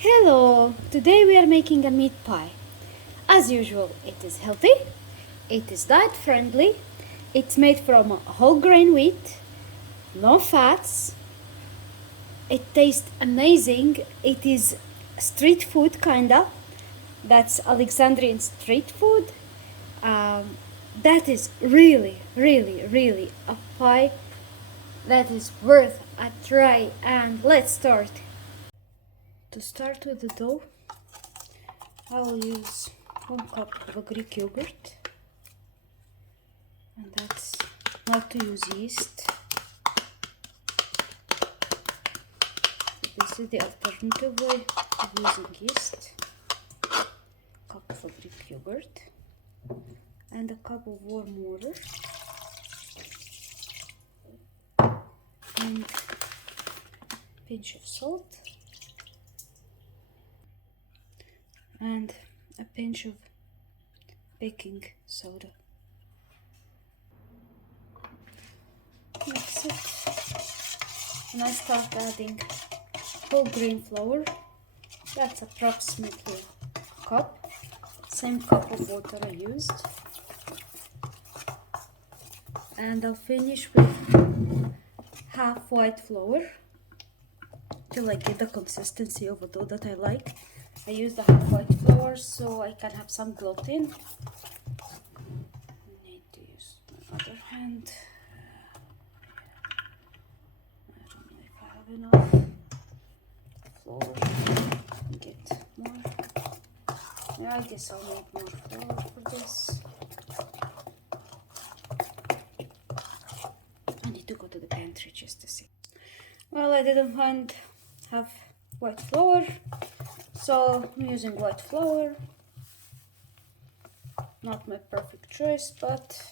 Hello! Today we are making a meat pie. As usual, it is healthy, it is diet friendly, it's made from whole grain wheat, no fats, it tastes amazing, it is street food kinda. That's Alexandrian street food. That is really a pie that is worth a try. And let's start. To start with the dough, I will use 1 cup of Greek yogurt, and that's not to use yeast. This is the alternative way of using yeast. Cup of Greek yogurt and a cup of warm water and a pinch of salt and a pinch of baking soda. Mix it, and I start adding whole grain flour. That's approximately a cup, same cup of water I used. And I'll finish with half white flour till I get the consistency of a dough that I like. I use the half white flour so I can have some gluten. I need to use my other hand. I don't know if I have enough flour. Get more. Yeah, I guess I'll need more flour for this. I need to go to the pantry just to see. Well, I didn't find half white flour, so I'm using white flour. Not my perfect choice, but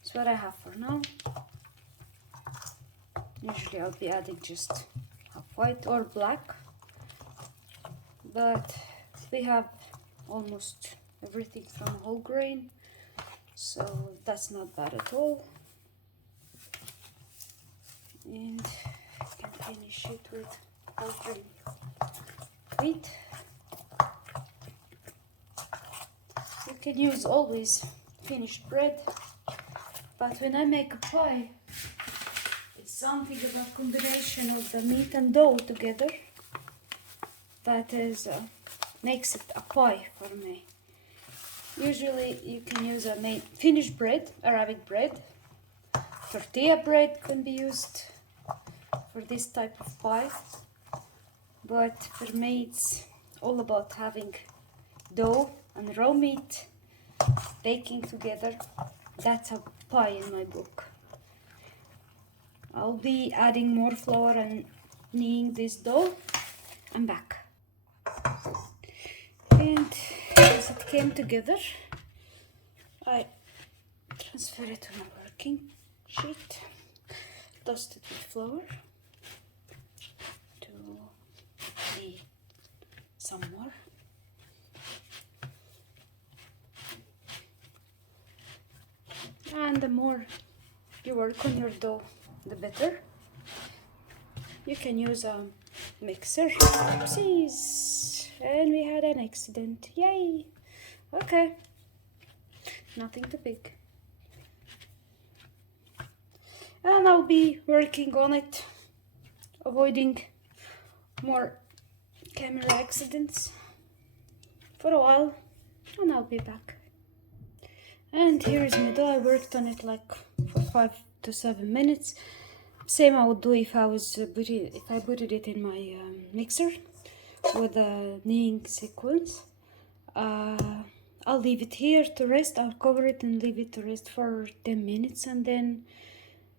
it's what I have for now. Usually I'll be adding just half white or black, but we have almost everything from whole grain, so that's not bad at all. And I can finish it with whole grain wheat. You can use always finished bread, but when I make a pie, it's something about combination of the meat and dough together that is makes it a pie for me. Usually you can use a finished bread, Arabic bread. Tortilla bread can be used for this type of pie, but for me it's all about having dough and raw meat baking together. That's a pie in my book. I'll be adding more flour and kneading this dough. I'm back. And as it came together, I transfer it to my working sheet, dust it with flour to knead some more. And the more you work on your dough, the better. You can use a mixer. Oopsies! And we had an accident. Yay! Okay. Nothing too big. And I'll be working on it, avoiding more camera accidents for a while, and I'll be back. And here's my dough. I worked on it like for 5 to 7 minutes. Same I would do if I booted it in my mixer with a kneading sequence. I'll leave it here to rest. I'll cover it and leave it to rest for 10 minutes, and then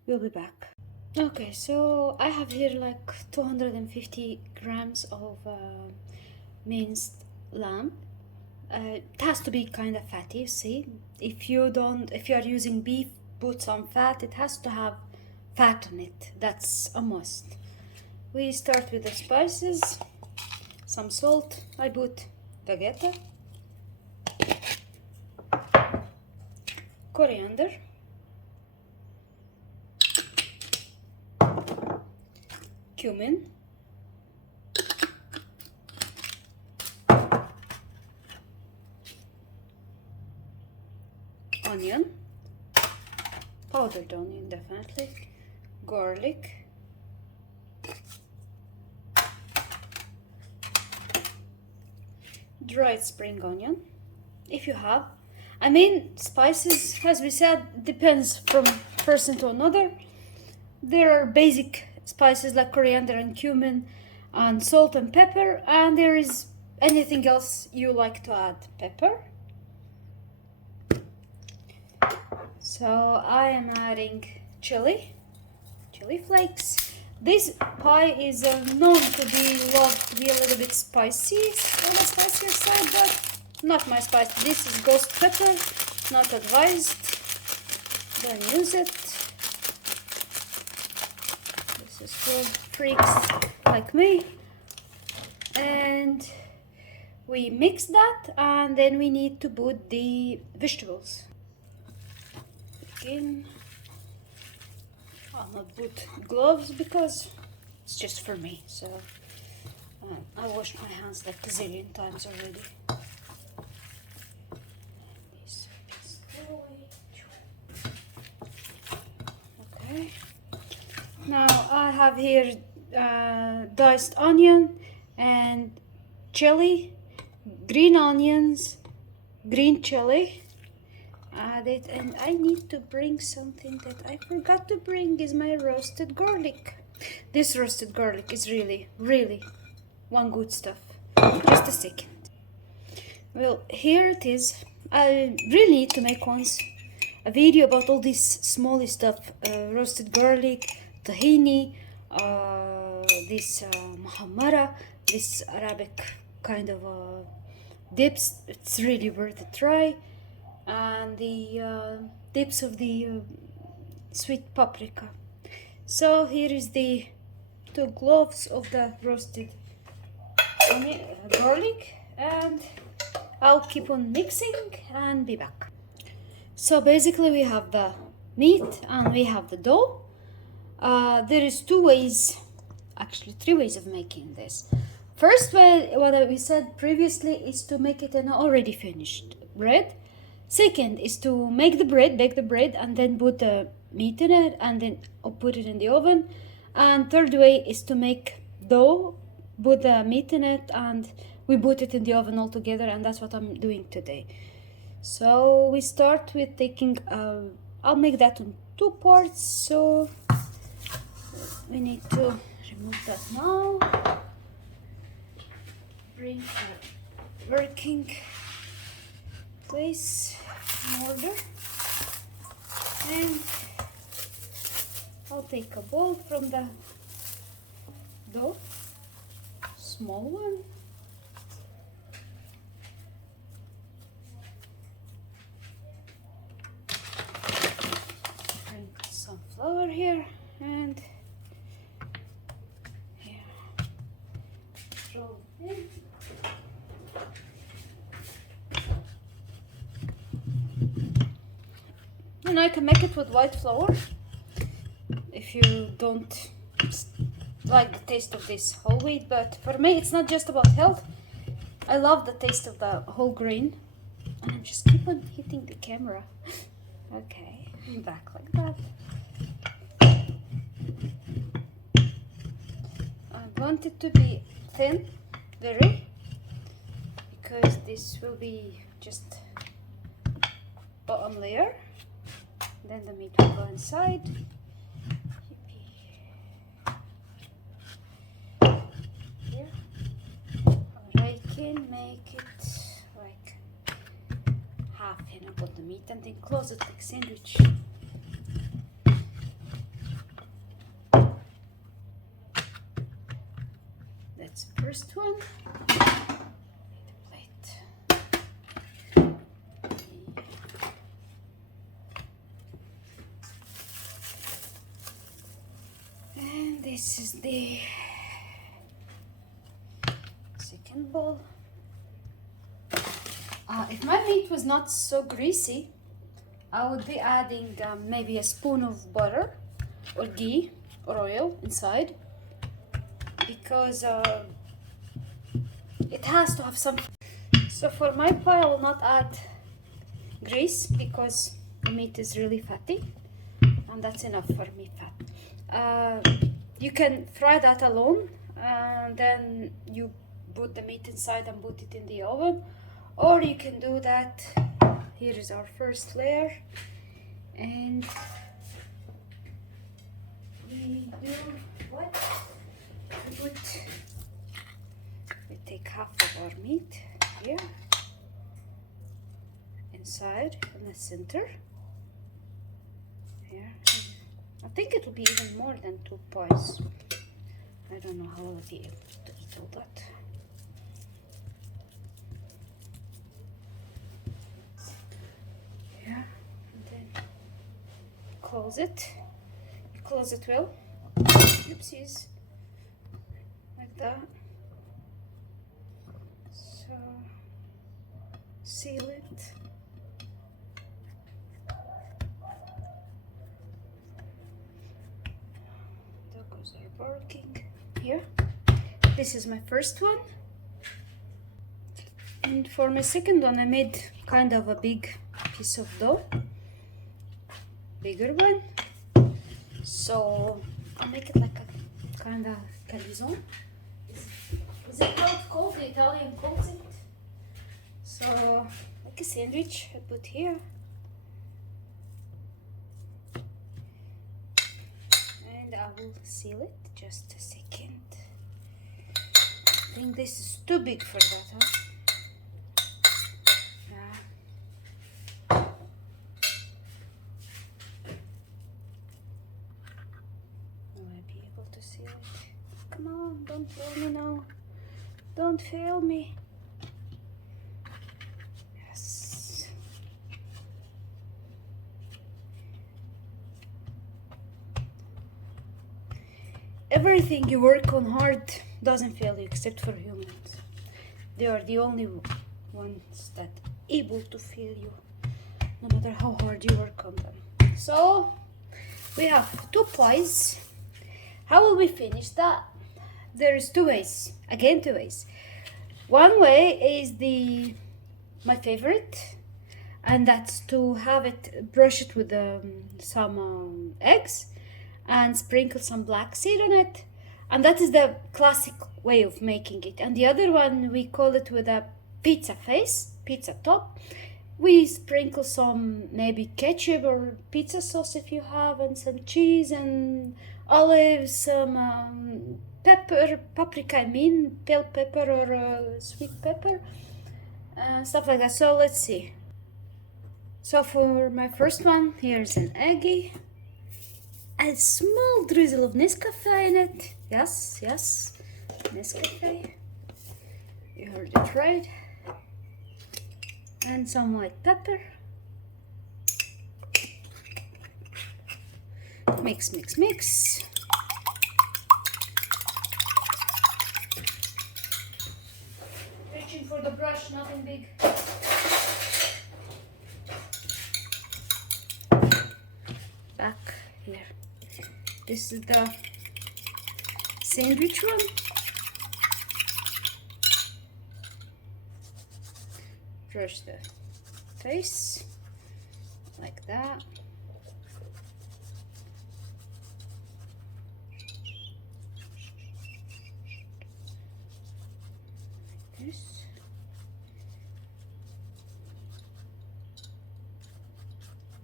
we'll be back. Okay, so I have here like 250 grams of minced lamb. It has to be kind of fatty, see? If you are using beef, put some fat. It has to have fat on it. That's a must. We start with the spices. Some salt. I put vegeta, coriander, cumin, onion, powdered onion definitely, garlic, dried spring onion if you have. I mean, spices, as we said, depends from person to another. There are basic spices like coriander and cumin and salt and pepper, and there is anything else you like to add. Pepper. So I am adding chili flakes. This pie is known to be loved to be a little bit spicy, on the spicier side, but not my spice. This is ghost pepper, not advised. Don't use it. This is for freaks like me. And we mix that, and then we need to put the vegetables. Again, I'll not put gloves because it's just for me. So I washed my hands like a zillion times already. Okay. Now I have here diced onion and chili, green onions, green chili. Add it, and I need to bring something that I forgot to bring, is my roasted garlic. This roasted garlic is really one good stuff. Just a second. Well, here it is. I really need to make once a video about all this small stuff, roasted garlic, tahini, this muhammara, this Arabic kind of dips. It's really worth a try. And the dips of the sweet paprika. So here is the 2 cloves of the roasted garlic, and I'll keep on mixing and be back. So basically we have the meat and we have the dough. There is 2 ways, actually 3 ways of making this. First way, what we said previously, is to make it an already finished bread. Second is to make the bread, bake the bread, and then put the meat in it, and then put it in the oven. And third way is to make dough, put the meat in it, and we put it in the oven all together, and that's what I'm doing today. So we start with taking, I'll make that in 2 parts, so we need to remove that now. Bring the working place in order, and I'll take a bowl from the dough, small one, bring some flour here, and here, throw in. And I can make it with white flour if you don't like the taste of this whole wheat, but for me it's not just about health. I love the taste of the whole grain, and I'm just keep on hitting the camera. Okay, I'm back like that. I want it to be thin, very, because this will be just bottom layer. Then the meat will go inside. Here. I can make it like half in about the meat, and then close it like sandwich. That's the first one. This is the second bowl. If my meat was not so greasy, I would be adding maybe a spoon of butter or ghee or oil inside, because it has to have some. So for my pie I will not add grease, because the meat is really fatty, and that's enough for me fat. You can fry that alone, and then you put the meat inside and put it in the oven, or you can do that. Here is our first layer, and we do what? We take half of our meat here inside in the center here. I think it will be even more than 2 pies. I don't know how I'll be able to eat all that. Yeah, and then close it. Close it well. Oopsies. Like that. So seal it. Tacos are working. Here. This is my first one. And for my second one I made kind of a big piece of dough. Bigger one. So I'll make it like a kind of calzone. Is it how it's called? The Italian calls it. So like a sandwich I put here. And I will seal it. Just a second. I think this is too big for that, huh? Come on, don't fail me now. Don't fail me. Yes. Everything you work on hard doesn't fail you, except for humans. They are the only ones that are able to fail you, no matter how hard you work on them. So we have 2 pies. How will we finish that? There's 2 ways. Again, 2 ways. One way is my favorite, and that's to have it, brush it with some eggs and sprinkle some black seed on it, and that is the classic way of making it. And the other one, we call it with a pizza face, pizza top. We sprinkle some maybe ketchup or pizza sauce if you have, and some cheese and olives, some paprika, I mean, bell pepper or sweet pepper, stuff like that. So let's see. So for my first one, here's an eggie, a small drizzle of Nescafe in it. Yes, Nescafe. You heard it right. And some white pepper. Mix. Reaching for the brush, nothing big. Back here. This is the sandwich one. Brush the face like that. Like this.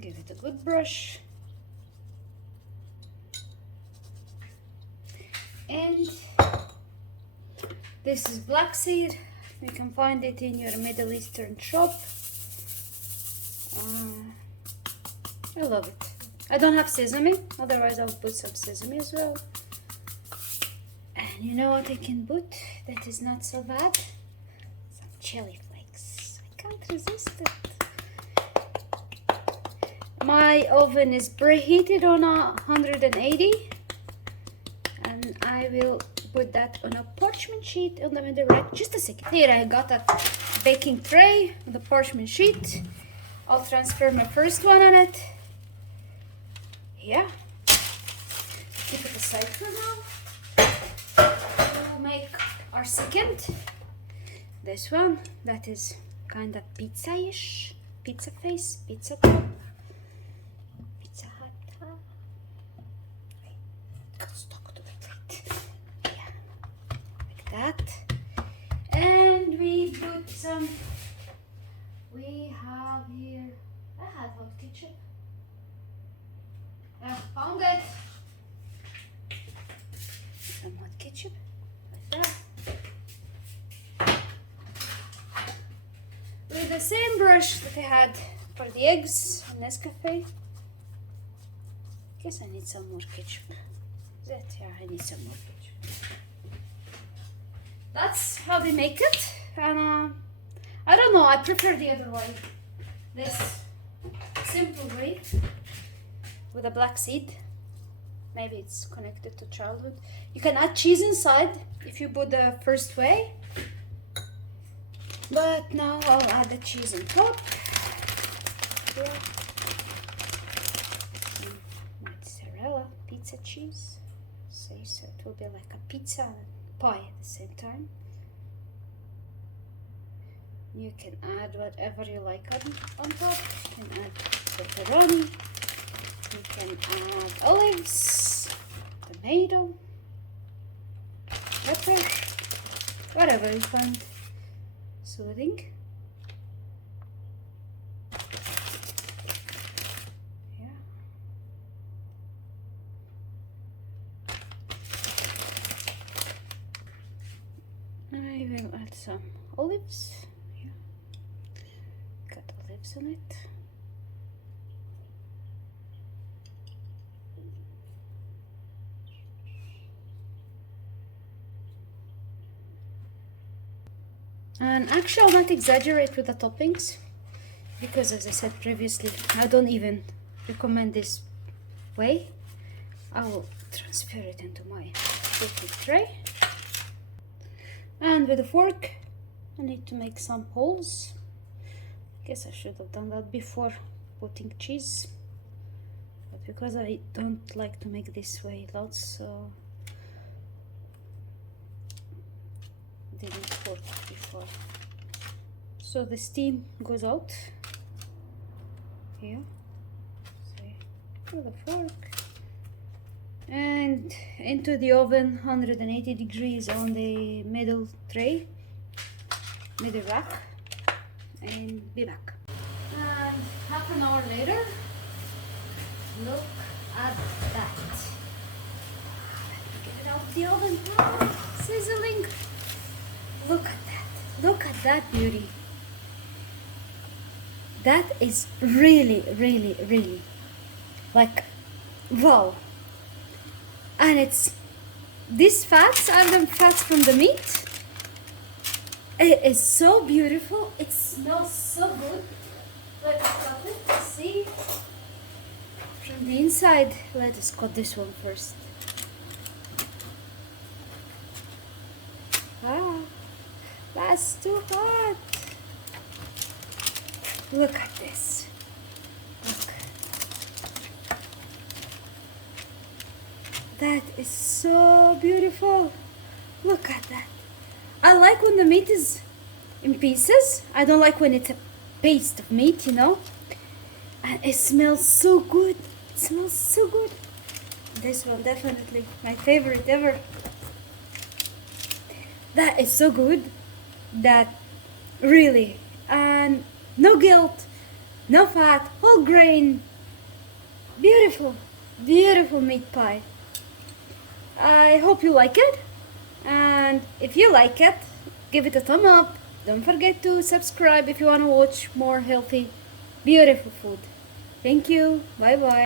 Give it a good brush. And this is black seed. You can find it in your Middle Eastern shop. I love it. I don't have sesame, otherwise I'll put some sesame as well. And you know what I can put that is not so bad? Some chili flakes. I can't resist it. My oven is preheated on 180, and I will put that on a parchment sheet on the middle rack. Just a second. Here I got a baking tray on the parchment sheet. I'll transfer my first one on it. Yeah. Keep it aside for now. We'll make our second. This one that is kind of pizza-ish, pizza face, pizza top. And we have here, I had hot ketchup. I found it. Some hot ketchup, like that. With the same brush that I had for the eggs in Nescafe. Guess I need some more ketchup. Yeah, I need some more ketchup. That's how they make it, and I don't know, I prefer the other way. This simple way with a black seed. Maybe it's connected to childhood. You can add cheese inside if you put the first way, but now I'll add the cheese on top. Here. Mozzarella, pizza cheese. So it will be like a pizza and pie at the same time. You can add whatever you like on top. You can add pepperoni. You can add olives, tomato, pepper, whatever you find soothing. Yeah. I will add some olives. Yeah. Got olives on it. And actually I'll not exaggerate with the toppings because, as I said previously, I don't even recommend this way. I will transfer it into my cooking tray. And with a fork I need to make some holes. Guess I should have done that before putting cheese, but because I don't like to make this way lots, so didn't fork before. So the steam goes out here. See, with a fork and into the oven, 180 degrees on the middle tray, middle rack, and be back. And half an hour later, look at that. Let me get it out of the oven. Sizzling. Look at that. Look at that beauty. That is really, really, really like wow. And it's these fats are the fats from the meat. It is so beautiful. It smells so good. Let us cut it. See from the inside. Let us cut this one first. Wow. That's too hot. Look at this. Look. That is so beautiful. Look at that. I like when the meat is in pieces. I don't like when it's a paste of meat, you know. And it smells so good. It smells so good. This one definitely my favorite ever. That is so good. That really, and no guilt, no fat, whole grain, beautiful, beautiful meat pie. I hope you like it, and if you like it, give it a thumb up. Don't forget to subscribe if you want to watch more healthy, beautiful food. Thank you. Bye bye.